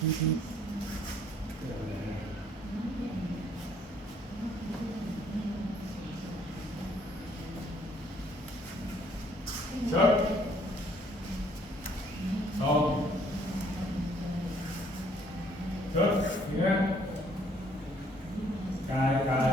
Chớp Xong Chớp Nhé Cài cài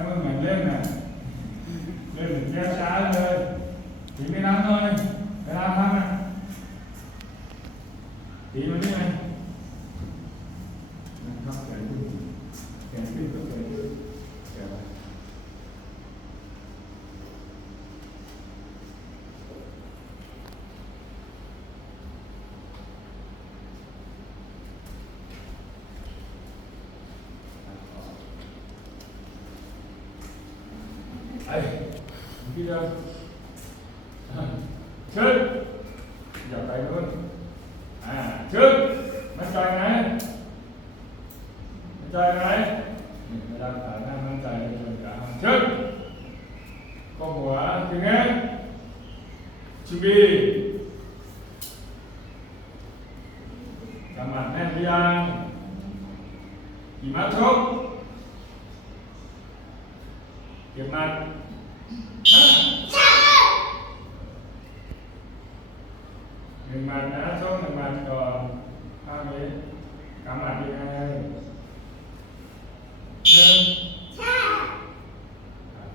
ให้มันเหมือนเล่นนะเล่นแก้ช้าเลยถึงไม่น้ำน้อย Đấy. Khi chưa? Trước. Giờ tay luôn. À, trước. ก็บมาหนึ่งบาทนะช่งหนึ่งบาทก่อข้างนี้กำลังยังไงหนึ่ง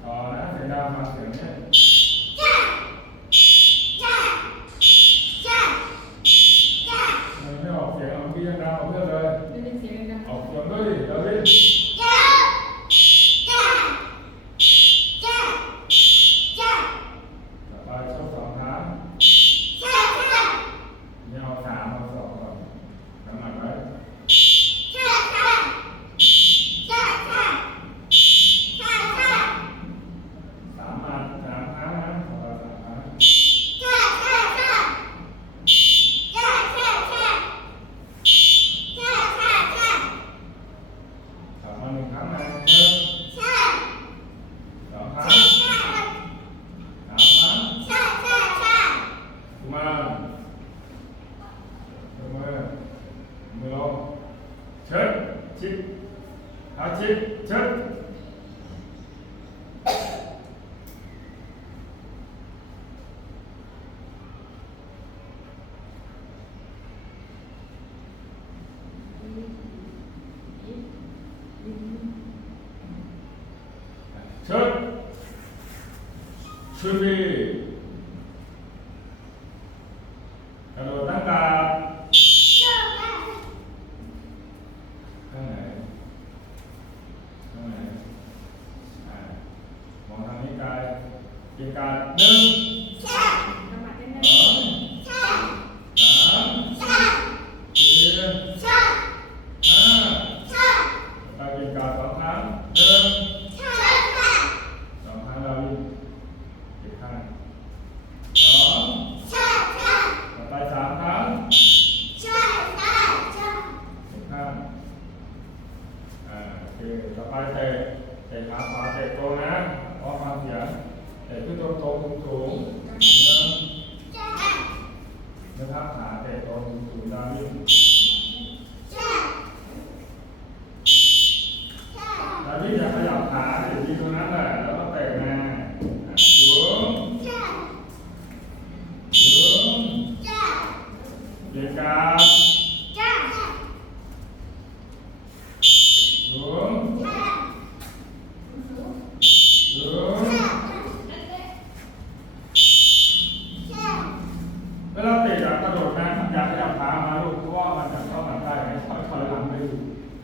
ต่อนะเสียงดัวมาเสียงเนี่ย Suele ตรงนะออกอมฟัเสียงเตะขึ้ตรงตรงสูงนะครับขาเตะตรงสูงดาวินดาวินอย่าขยับขาอยู่ที่ตรงนั้นแหละแล้วก็เตะมาสูงสูงเตะกาว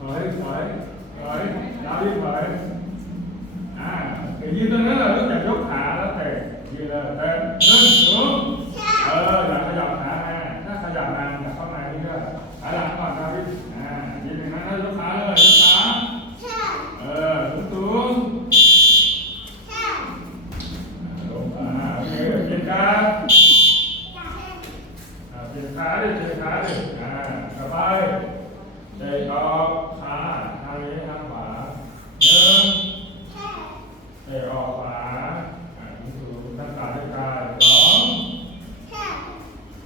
phải phải phải, đã biết phải. À thì như tôi nói là lúc này chốt hạ đó thì vì là tên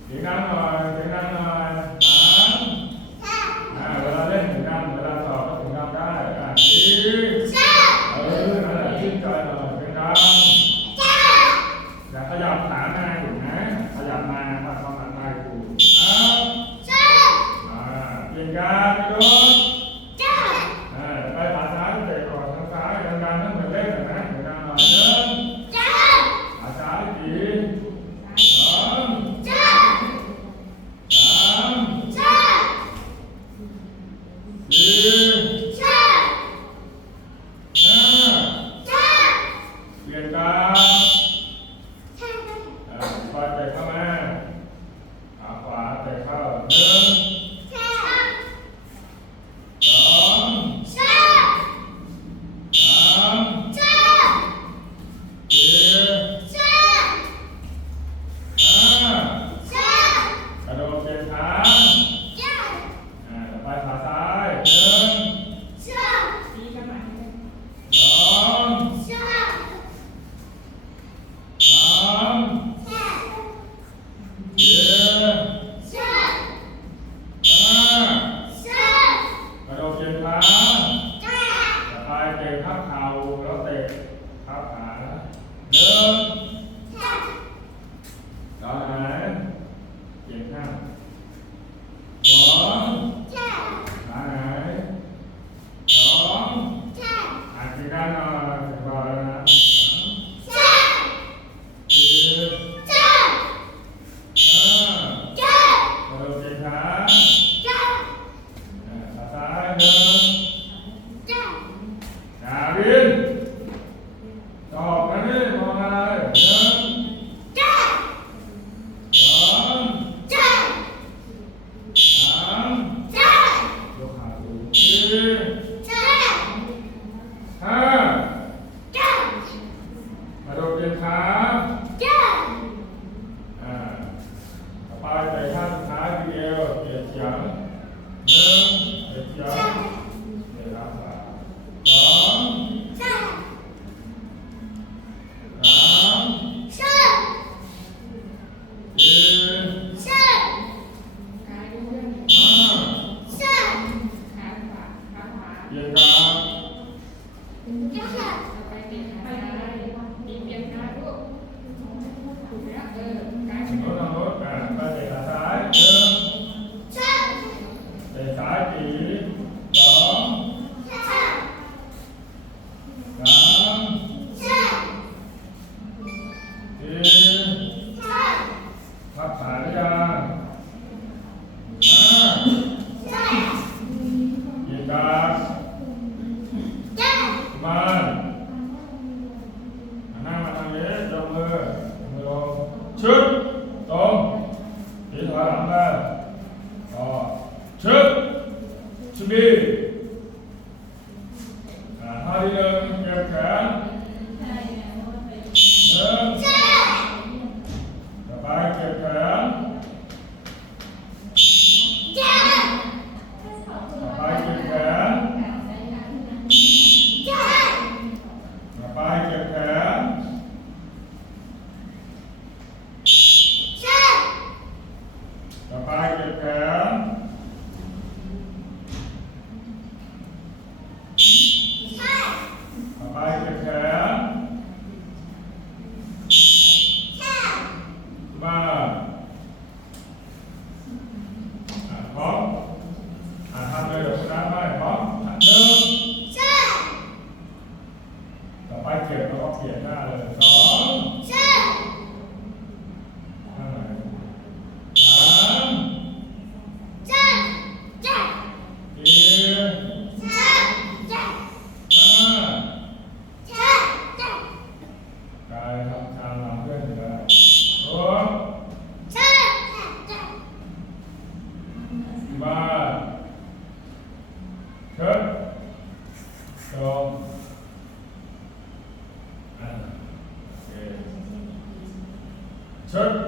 เสียงดังหน่อยเสียงดังหน่อยสามอ่าเวลาเล่นเสียงดังเวลาสอบก็เสียงดังได้อ่าสี่เออนั่นแหละชื่นใจหน่อยเสียงดังอย่าขยับขามาถูกนะขยับมาถ้าเข้ามาใต้กูอ้าวอ่าเปลี่ยนการไปดนอ่ 拜拜！哈士奇了，变强！一，变强！变卡卡。两，变。两，变。三，变。三，变。卡卡卡。Primeiro, Sir?